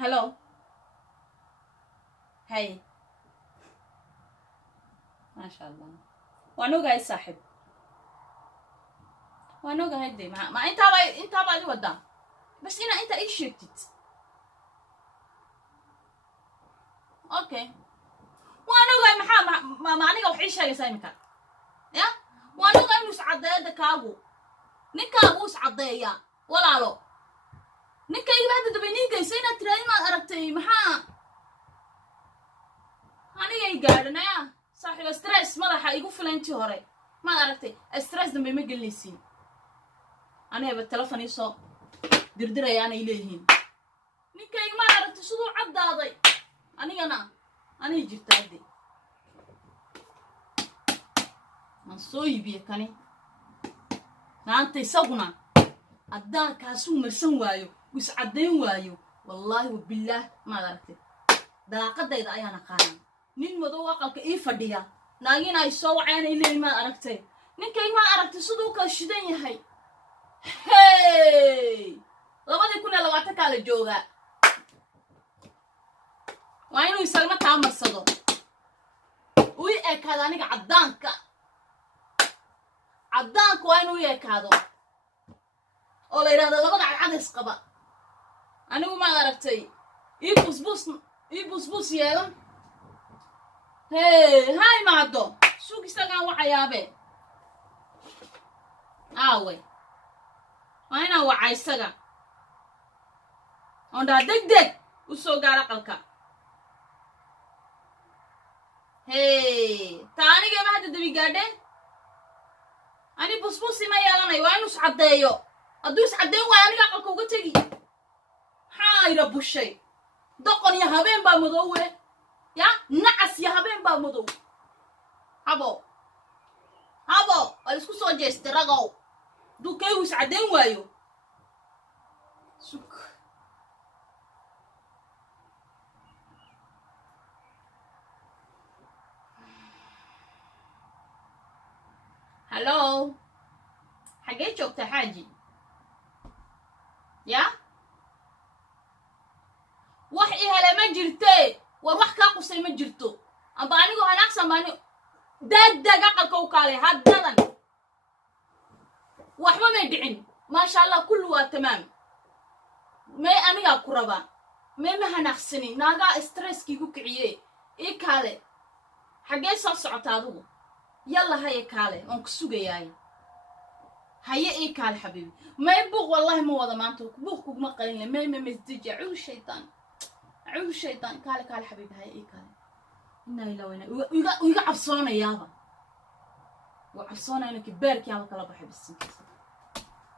hello hey ما شاء الله وانو جاي صاحب وانو جاي دي ما انت باي ودا بس هنا انت ايش شفتت اوكي وانو جاي ما aniga waxay sheegaysaa imika ya waanoo gaay inuu iscadeeyo kaagu ninkaagu iscadeeya walaalo ninkayga baad dabaniigaysa inaad tiraahdo ma aragtay maxaa aniga ay gaadhanaya saaxiib stress madaxa igu filantii hore ma aragtay stress dambe ma gelinaysiin aniga telefoon soo dirdirayaan ay leeyihiin ninkayga ma aragtay sidoo cadaaday anigana aniga jirtaade soo iibiye kani maanta isaguna haddaan kaasuu marsan waayo is caddayn waayo wallaahi wabillaah maad aragtay daaqadayda ayaan aqaanaa nin madow aqalka ii fadhiya naagina ay soo waceen ay leeyihiin maad aragtay ninkayga maad aragtay siduu kala shidan yahay hey 2020 kala joogaa waa inuu isagna taamarsado uy ekaada aniga caddaanka waa inuu yeekaado oo la yiraahdo labada cadays qaba anigu ma aragtay ii busbus yeelan hey hay maado suuq isagaan waxayaabe aawe waa inaan wacay isaga onda degdeg u soo gaara qalka hey taaniga ma hadda dabi gaadhe ani busbusi ma yeelanay waa inuu iscadeeyo hadduu iscadeyn waayo aniga aqalka uga tegi maxaa ira bushay doqon iyo habeen baa madoowe ya nacas iyo habeen baa madow habo waa isku soo jeestay ragow hadduu kaygu iscadeyn waayo suk hello حاجة شوكت حاجي يا وحي هلا ما جرتي وروح كاقوسي ما جرتو أبا أنيقو هناكسا ماني داد قاقل كوكالي هاددن وحما ما يدعين ما شاء الله كله تمام ما أنيقا كربا ما هناكسني ناقا استرس كيكو كعيه إيه كالي حاجة سعطادو يلا هاي كالي أنك سوغياي هيا إيه كال حبيبي ما يبغ والله مو وضع مانتو بوخك ما قليل ما مزدجة عو الشيطان كال حبيبي هيا إيه كال إنا إلا وينا ويقع عفصونا يابا وعفصونا إنك بارك يابا كلا بحب السنكس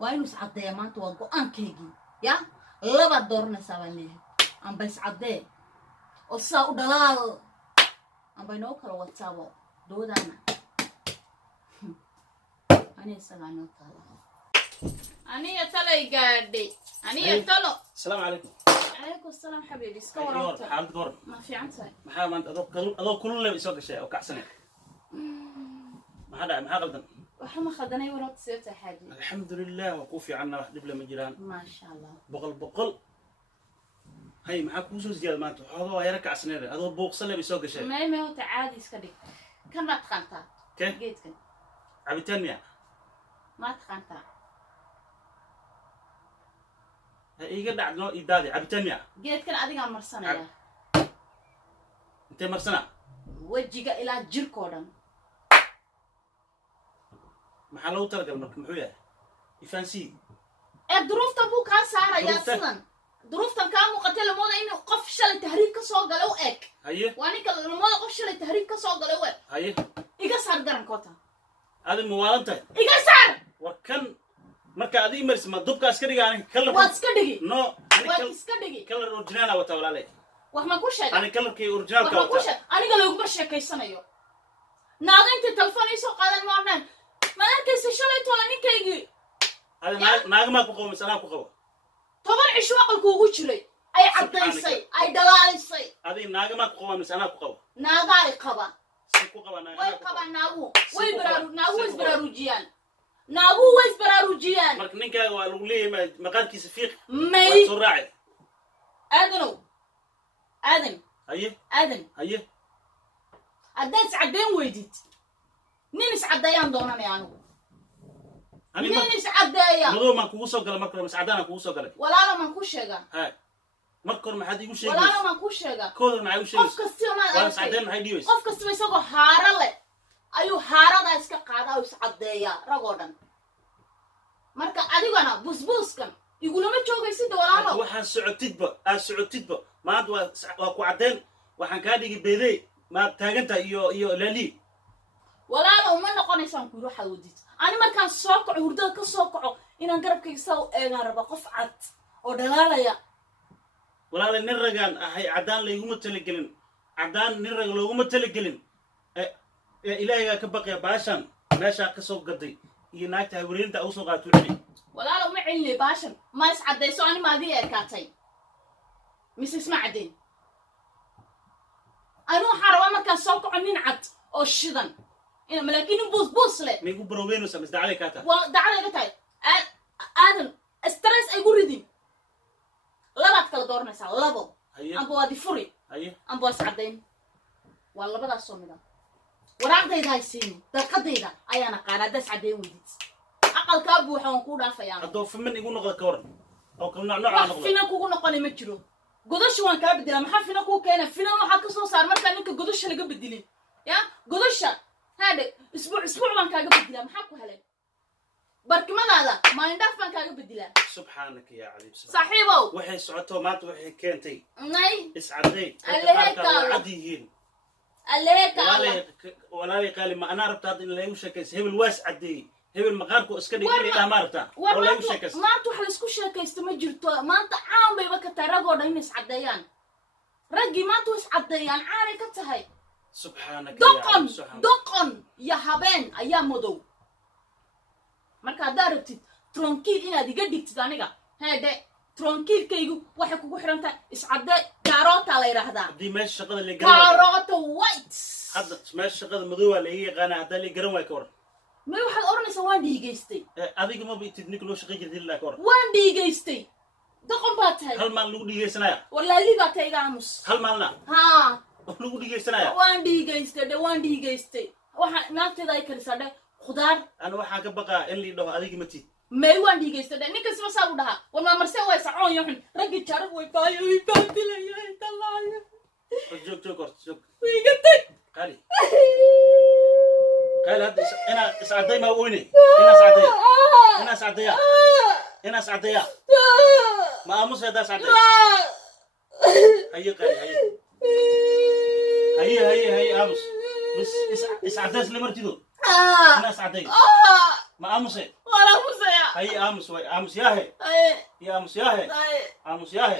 وينو سعدي مانتو وقو أنكيجي يا لبا دورنا سواليه أم بس عدي وصاو دلال أم بينوكل واتسابو دودانا أنا سلام أنا يتلي قاعدي أنا يتلو السلام عليكم. عليكم السلام حبيبي سكور حالك دور ما في عنتي محمد أذو كل اللي يسوق الشيء أو كحسنة ما هذا غلطان وحما خدني ورات سيرت حاجة الحمد لله وقوفي عنا واحد بلا مجران ما شاء الله بقل هاي معك وزوز ديال مانتو هذا يركع سنة هذا بوقس اللي بيسوق الشيء ما هو تعادي سكدي كم ما تخنتا كيف جيت كن عبيتني ما تخنتا يقعد عدنا يدادي عبيتني جيت كن أديك مرسنا يا أنت مرسنا وجهك إلى جركودن محلو ترى قبل محوية يفانسي الظروف تبوك هالسارة يا أصلاً ظروف كان مقتل موضة إنه قف شل التهريب كسوق لو إك هيه وأنا كالموضة قف شل التهريب كسوق لو إك هيه إيجا صار قرن كوتا هذا الموالنته إيجا صار وكان مركا هذه مرس ما دبك عسكري يعني كلر واتسكدقي نو واتسكدقي كلر أورجينال وتولى عليه وحما كوشة أنا كلر كي أورجينال وحما كوشة أنا قالوا يقبش كيسنا يو ناقين تلفون يسوق هذا المعنى ما أركز شلي تولا نيكيجي هذا ناقم أكو قوم سلام أكو قوم طبعا عشواق الكوغوشري أي عبدالسي أي دلالسي هذه ناقم أكو قوم سلام أكو قوم ناقاي قبا سكو قوم وي قبا ناقو وي برارو ناقو ويز برارو جيان ناقو ويز برارو جيان مرك نينكا والولي مقال كي سفيق مي سراعي أدنو آدم haye آدم haye أداس عدين ويديت نينس عديان دوناني أنا ani نينس عديان madow maan kugu soo galay marka hore mascadaan kugu soo galay ولا أنا ما كوشيغا ha marka hore maxaad igu ولا أنا sheegaysaa ما كوشيغا koodan maxay u قف sheegaysaa كستيو ما waa أركي mascadeen maxay dhibaysaa قف كستيو يسوقو هارالي أيو هارada iska qaada oo iscadeeya ragoo dhan marka adigana busbus kan igulama joogaysid walaalo waxaan socotidba maanta waa ku cadeen waxaan kaa dhigi beeday maad taaganta iyo laali walaalo ma noqonaysaan ku waxa wadid ani markaan soo kaco hurdada ka soo kaco inaan garabkayga soo eegaan raba qof cad oo dhalaalaya walaal nin ragaan ahay cadaan layguma talagelin cadaan nin rag looguma talagelin ilaahiga ka baqaya baashan meesha ka soo gaday iyo naagta haweeninta u soo qaato cili walaalo ma cilni baashan ma is cadayso ani maadii erkaatay Mrs. Macdin anu xarwa markaan soo kaco nin cad oo shidan ina malaakiin bus le migu baroweyno samis dacalay ka taa waa dacalay ka tahay aadan stress ay guridin labaad kala dooranaysaa labo amba waa difuri amba waa iscadayn waa labadaas soo mida waraaqdayda haysiin dalqadayda ayaana qaanaadaas cadeyn weydid aqalkaa buuxa waan ku dhaafayaan haddoo fiman igu noqda ka waran oo kala nooc noqda wax finan kugu noqonay ma jiro godasha waan kaa bedela maxaa finan kuu keena finan waxaa ka soo saar markaa ninka godasha laga bedelin ya godasha haadhe isbuuc baan kaaga bedelaa maxaa ku helay barkimadaada maindhaaf baan kaaga bedelaa subxaanaka yaa cadiib saaxiibow waxay socoto maanta waxay keentay nay iscaday alleheekaala walaalay qaali ma anaa rabta hadda in laygu sheekaysa hebel waas cadeeyey hebel maqaarku iska dhigay ilaa ma rabta oo laygu sheekaysa maanta wax laysku sheekaysta ma jirto maanta caan bayba ka tahay ragoo dhan inay iscadeeyaan raggii maanta way iscadeeyaan caanay ka tahay subxaanaka doqon iyo habeen ayaa madow marka haddaa rabtid tronkiil inaad iga dhigtid aniga heedhe tronkiilkaygu waxay kugu xiran tahay iscade karoota la yidhaahdaa haddii meesha shaqada la karoota white hadda meesha shaqada madow waa laga yaqaanaa haddaa la garan waay ka waran may waxaad oranaysaa waan dhiigaystay adiga maba itid ninka loo shaqay jirtay ilaa ka waran waan dhiigaystay doqon baa tahay hal maal lagu dhiigaysanaya walaali baa tahay iga aamus hal maalna haa lagu dhiigaysanaya waan dhiigaystay waxa naagteeda ay karisaa dhe khudaar ana waxaan ka baqaa in lii dhaho adiga ma tid may waan dhiigaystay dhe ninkas ma saa u dhahaa war maa marse way sacoon yo xun raggi jarag way baadilaya talaayo joog horta wiiga tag qaali hadda inaa iscaday ma oyne inaa iscadaya ma aamus haddaa iscaday haye qaali haye aamus بس اسعداس لمرتدو الناس عدي ما امسه ولا امسه هي امس امس يا هي يا امس يا هي امس يا هي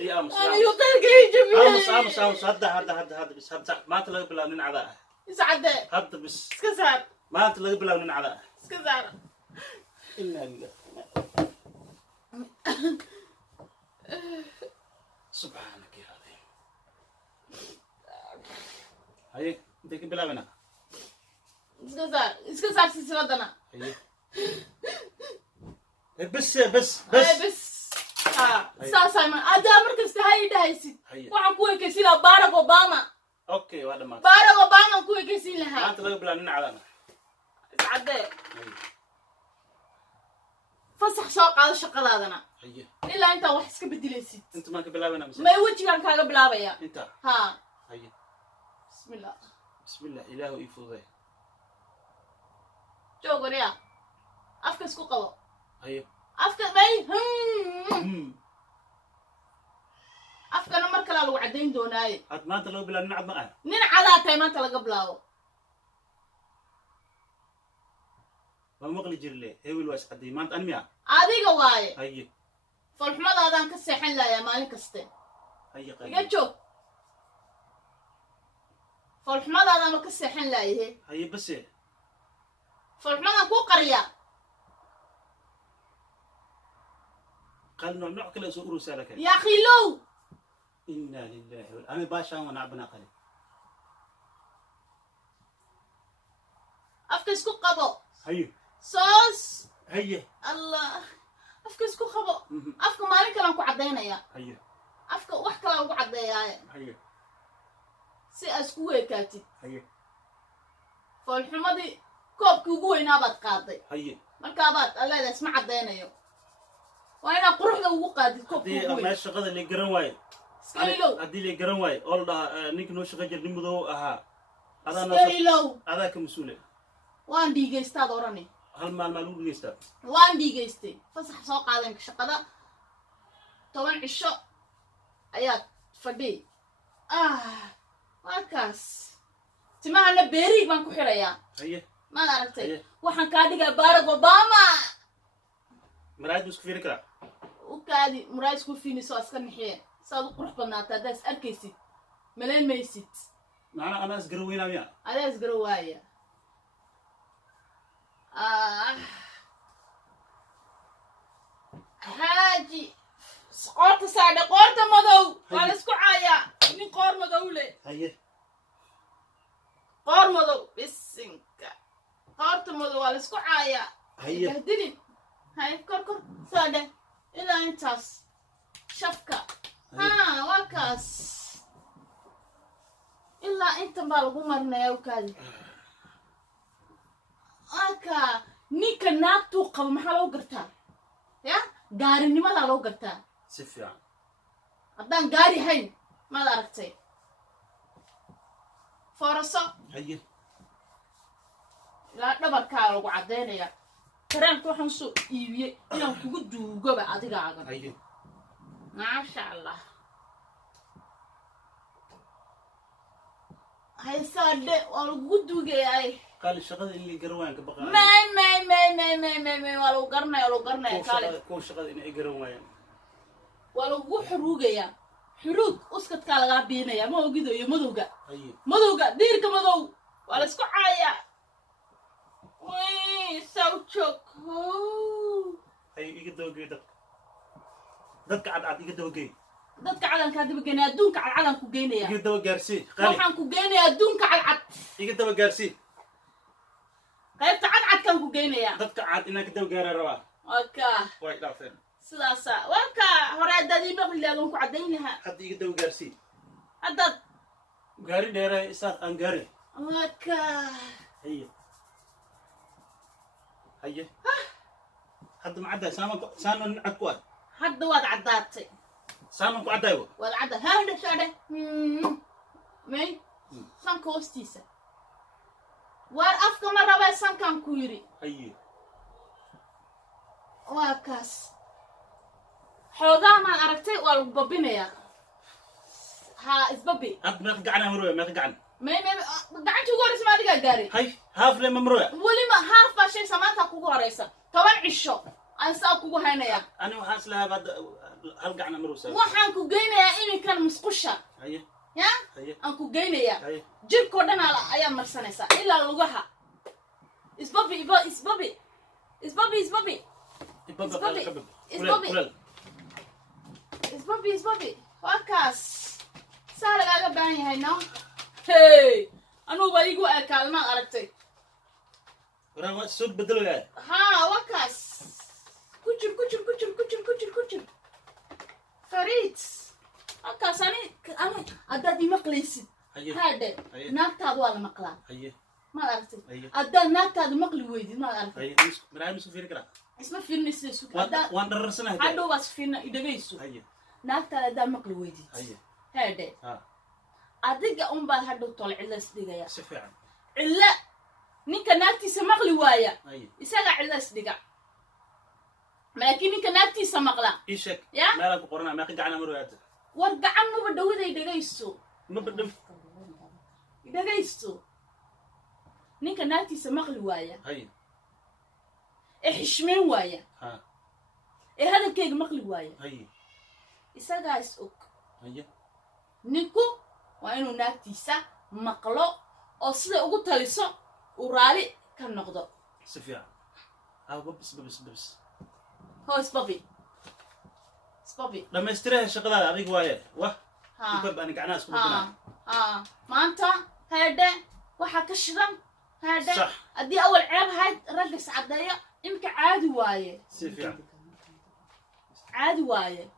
يا امس انا يطلق يجيب امس هذا بس هذا ما تلقى بلا من عداء اسعد هذا بس اسكسر ما تلقى بلا من عداء اسكسر الا بالله سبحانك يا عظيم هاي انت كيف بلا منها اسكسر سلسلتنا بس سايمون ادا مركز هاي دايسي waxaan ku eekaysiinaa Barack Obama okay waa dhamaan Barack Obama ku eekaysiin lahaa maanta laga bilaabin cadana iscade fasax soo qaado shaqadaadana ilaa inta wax iska bedelaysid inta ma ka bilaabana ma wajigan kaaga bilaabaya inta ha haye bismillah ilaahu ifuuday joogoriya afka isku qabo haye afka bay afkana mar kale lagu cadeyn doonaaye ad maanta laga bilaabin cad ma ah nin cadaa tahay maanta laga bilaabo ma maqli jirle hebel waa iscaday maanta anmiya adiga waaye haye falxumadaadan ka seexan lahayaa maalin kaste haye iga joog falxumadaadan ma ka seexan lahaye haye base falxumadan ku qariya قال نوع كله سوء رسالة يا أخي لو إنا لله أنا باشا ونعبنا قليل أفكس كو قبو هيا صوص هيا الله أفكس كو قبو أفكو مالك لانكو عدينا يا هيا afka wax kala ugu cadeeyay haye si asku weekaatid haye foolxumadii koobkii ugu weynaa baad qaaday haye markaa baad alleeda isma cadeynayo waa inaad quruxda ugu qaadid koobkii ugu weyn meesha shaqada la garan waayo iskailow haddii la garan waayo oo la dhahaa ninka noo shaqo jir nin madow ahaa iskailow adaa ka mas-uule waan dhiigaystaad orani hal maalmaa lagu dhigeystaa waan dhiigaystay fasax soo qaadeen shaqada 10 cisho ayaad fadhi markaas timahana beeri baan ku xirayaa haye maad aragtay waxaan kaa dhigaa Barack Obama maraad isku fiiri karaa u kaadi muraad isku fiiniso aska nixiyeen saad u qurux badnaata daas arkaysid maleen maysid أنا أسقروينا ميا. أنا أسقروايا. هاجي قارت سعد قارت مدو ولا اسكو عايا من قار مدو لي هيه قار مدو بسنك قارت مدو ولا اسكو عايا هيه هدني هاي كر سعد إلى انتاس شفكة ها وكاس إلا أنت بالغو مرنا يا وكالي أكا نيكا ناكتو قبل محلو قرتا يا قاري نما لا لو قرتا سفيان أبدان قاري هين ما داركتي فرصة هيه لا دبر كارو عدينيا كران كو حنسو إيبيه إلا كوكو دوغو با أديغا عغن هيه ما شاء الله هاي سادة والو دوغي أي قال الشغل اللي قروان كبقى ما والو قرنا كالي كو شغل إني قروان والو حروقيا حروق اسكت كالغا بينيا ما وجدو يمدوغا هيه مدوغا ديرك مدو ولا اسكو عايا وي سوتشوك هي يقدو قيدك دك عاد يقدو قيد dadka calanka dib geynaa adduunka calan ku geynaya iga daba gaarsii qali waxaan ku geynayaa adduunka cad iga daba gaarsii qaybta cad kan ku geynaya dadka cad inaan ka daba gaaraa rabaa waka way dhaafeen sidaas waka hore dadii baqli laagan ku cadeynaha hadda iga daba gaarsii hadda gaari dheeray isaaq aan gaari waka haye haye hadda ma cadda saaman cad ku ah hadda waad caddaatay saaman ku caddayo waad cadda hada shade may san koostiisa war afka ma raba sankan ku yiri haye waa kaas xoogaa maan aragtay waa lagu babinayaa ha isbabi had meeq gacan amroya meeq gacan gacantii ugu horeysa ma adigaa gaari hay haaf le mamroya weli ma haaf baa shay samaanta kugu horeysa 10 cisho aan saa kugu haynayaa ani waxaan islahaa hadda hal gacan amrosa waxaan ku geynayaa iminkan musqusha haye ya haye aan ku geynayaa haye jirko dhan ayaa marsanaysaa ilaa lugaha isbabi waa kaas saa lagaaga baahan yahay no hey anugu baa igu kaalmaad aragtay waraan waa soo bedelayaa haa waa kaas ku jir fariid waa kaas ani haddaad imaqlaysid haadhe naagtaadu waa la maqlaa maad aragtay haddaad naagtaadu maqli weydid maad aragtay maraan isku fiiri karaa isma fiirinaysa waan dhararsanahay hadhow baas fiirna idhagayso naagtaada haddaad maqli weydid haadhe adiga unbaad hadhow tole cidla isdhigaya si fiican cilla ninka naagtiisa maqli waaya isagaa cidla isdhiga laakiin ninka naagtiisa maqla ii sheeg ya meelaan ku qoranaa meeqa gacan amroyaata war gacan maba dhawaday dhagayso maba dhaf dhagayso ninka naagtiisa maqli waaya haye ee xishmeen waaya ee hadalkeyga maqli waaya haye isagaa is og haye ninku waa inuu naagtiisa maqlo oo sida ugu taliso uu raali ka noqdo si fiican babis hoo isbabi dhamaystiraha shaqadaada adiga waaye wah dukab ani gacnaha isku beddelaa maanta haadhe waxaa ka shidan haadhe haddii awal ceeb ahayd ragga iscadeeyo imika caadi waaye si fiican caadi waaye